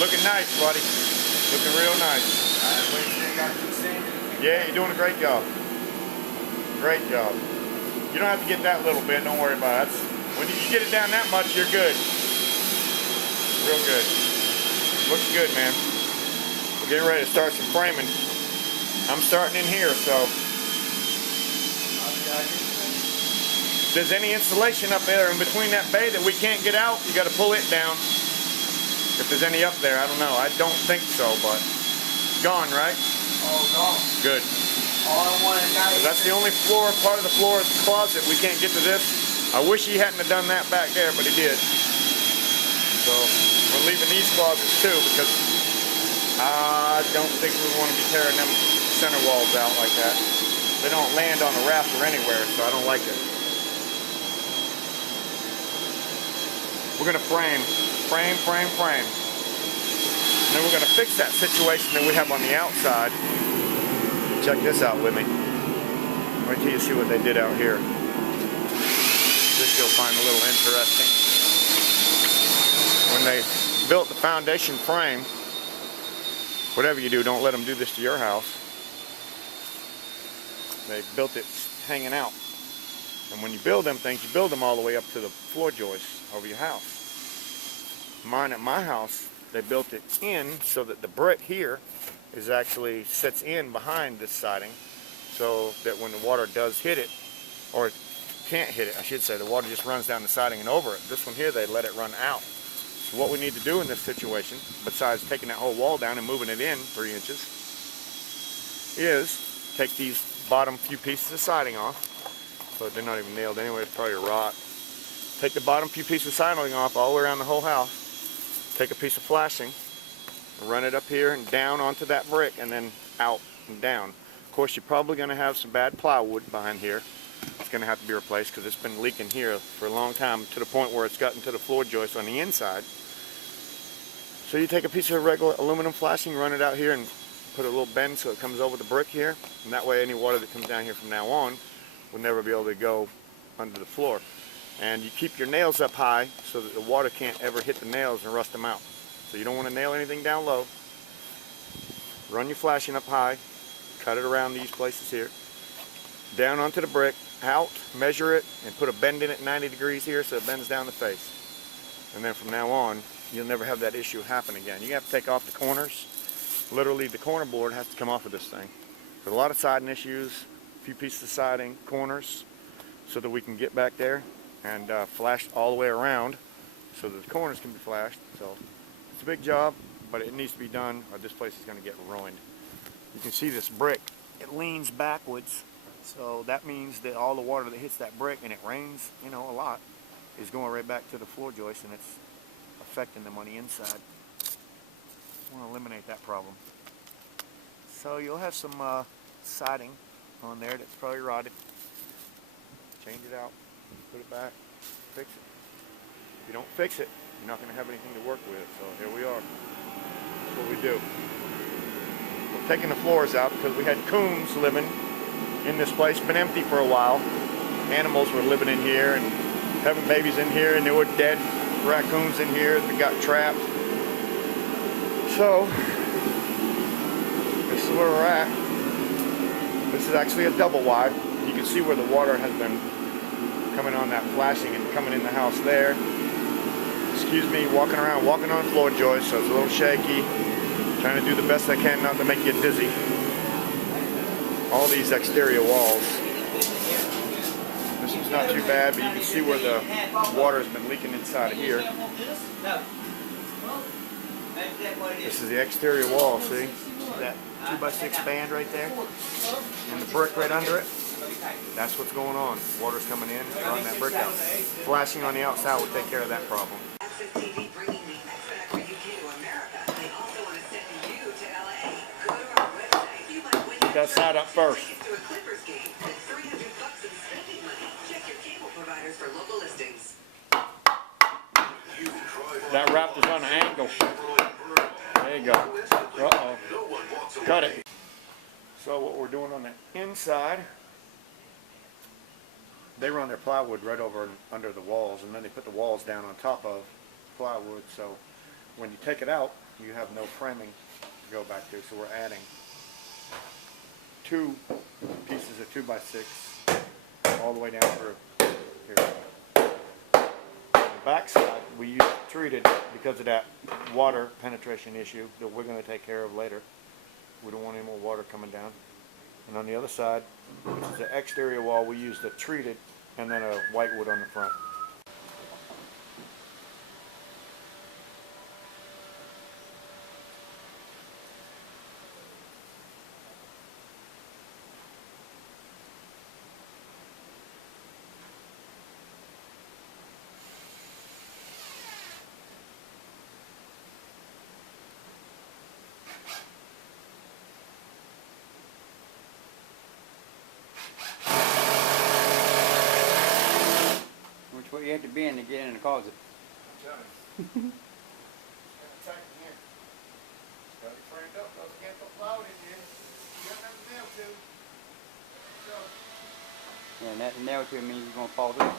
Looking nice, buddy. Looking real nice. Yeah, you're doing a great job. Great job. You don't have to get that little bit. Don't worry about it. When you get it down that much, you're good. Real good. Looks good, man. We're getting ready to start some framing. I'm starting in here, so if there's any insulation up there in between that bay that we can't get out, you got to pull it down. If there's any up there, I don't know. I don't think so, but gone, right? Oh, gone. Good. All I wanted now is that's the only part of the floor is the closet. We can't get to this. I wish he hadn't have done that back there, but he did. So we're leaving these closets too because I don't think we want to be tearing them center walls out like that. They don't land on a rafter anywhere, so I don't like it. We're going to frame. And then we're going to fix that situation that we have on the outside. Check this out with me. Wait till you see what they did out here. This you'll find a little interesting. When they built the foundation frame, whatever you do, don't let them do this to your house. They built it hanging out. And when you build them things, you build them all the way up to the floor joists over your house. Mine at my house, they built it in so that the brick here is actually sits in behind this siding, so that when the water does hit it, or can't hit it, I should say, the water just runs down the siding and over it. This one here, they let it run out. So what we need to do in this situation, besides taking that whole wall down and moving it in 3 inches, is take these bottom few pieces of siding off. But they're not even nailed anyway, it's probably a rot. Take the bottom few pieces of siding off all around the whole house. Take a piece of flashing, run it up here and down onto that brick and then out and down. Of course, you're probably going to have some bad plywood behind here. It's going to have to be replaced because it's been leaking here for a long time to the point where it's gotten to the floor joist on the inside. So you take a piece of regular aluminum flashing, run it out here and put a little bend so it comes over the brick here. And that way any water that comes down here from now on will never be able to go under the floor. And you keep your nails up high so that the water can't ever hit the nails and rust them out. So you don't want to nail anything down low. Run your flashing up high, cut it around these places here, down onto the brick, out, measure it, and put a bend in it 90 degrees here so it bends down the face. And then from now on, you'll never have that issue happen again. You have to take off the corners. Literally, the corner board has to come off of this thing. There's a lot of siding issues, a few pieces of siding, corners, so that we can get back there and flash all the way around so that the corners can be flashed. So it's a big job, but it needs to be done or this place is going to get ruined. You can see this brick, it leans backwards, so that means that all the water that hits that brick, and it rains, you know, a lot, is going right back to the floor joist, and it's affecting them on the inside. I want to eliminate that problem. So you'll have some siding on there that's probably rotted. Change it out, put it back, fix it. If you don't fix it, you're not going to have anything to work with. So here we are. That's what we do. We're taking the floors out because we had coons living in this place. It's been empty for a while. Animals were living in here and having babies in here, and there were dead raccoons in here that got trapped. So this is where we're at. This is actually a double wide. You can see where the water has been coming on that flashing and coming in the house there. Excuse me, walking on floor joists, so it's a little shaky. Trying to do the best I can not to make you dizzy. All these exterior walls. This one's not too bad, but you can see where the water has been leaking inside of here. This is the exterior wall, see? That 2x6 band right there? And the brick right under it? That's what's going on. Water's coming in, running that brick out. Flashing on the outside will take care of that problem. Get that side up first. That raptor's on an angle. There you go. Uh-oh. Cut it. So what we're doing on the inside, they run their plywood right over and under the walls, and then they put the walls down on top of plywood. So when you take it out, you have no framing to go back to, so we're adding 2 pieces of 2x6 all the way down through here. On the back side, we use treated because of that water penetration issue that we're going to take care of later. We don't want any more water coming down. And on the other side, which is the exterior wall, we use the treated and then a whitewood on the front. Which way you have to be in to get in the closet? Tight in here. Got it framed up, doesn't get the plywood in here. You got nothing nailed to. So, Yeah, and that nail to it means you're gonna fall through. yeah.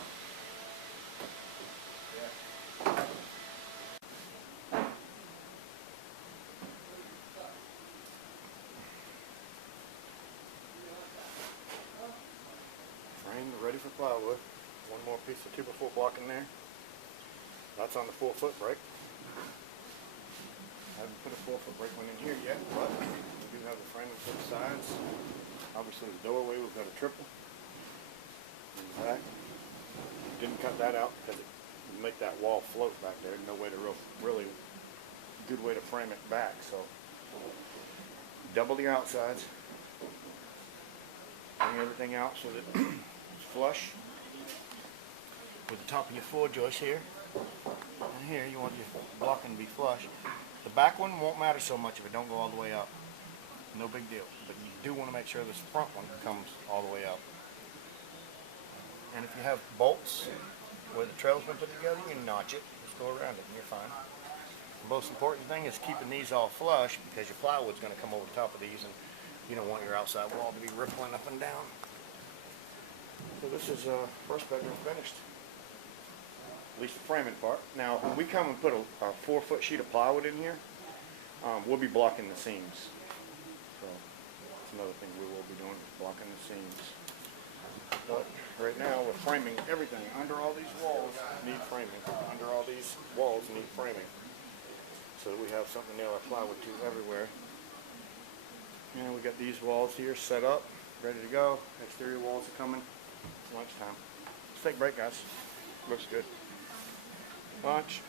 Framed, ready for plywood. One more piece of 2x4 block in there. That's on the 4-foot break. Haven't put a 4-foot break one in here yet, but we do have the framing for the sides. Obviously the doorway, we've got a triple. In the back. Didn't cut that out because it would make that wall float back there. No way to really good way to frame it back. So double the outsides. Bring everything out so that it's flush with the top of your floor joist here. And here you want your blocking to be flush. The back one won't matter so much if it don't go all the way up. No big deal. But you do want to make sure this front one comes all the way up. And if you have bolts where the trail's been put together, you can notch it. Just go around it and you're fine. The most important thing is keeping these all flush because your plywood's going to come over the top of these and you don't want your outside wall to be rippling up and down. So this is first bedroom finished. At least the framing part. Now when we come and put a 4-foot sheet of plywood in here, we'll be blocking the seams. So that's another thing we will be doing, is blocking the seams. But right now we're framing everything. Under all these walls need framing. Under all these walls need framing. So that we have something to nail our plywood to everywhere. And we got these walls here set up, ready to go. Exterior walls are coming. It's lunchtime. Let's take a break, guys. Looks good. Lunch.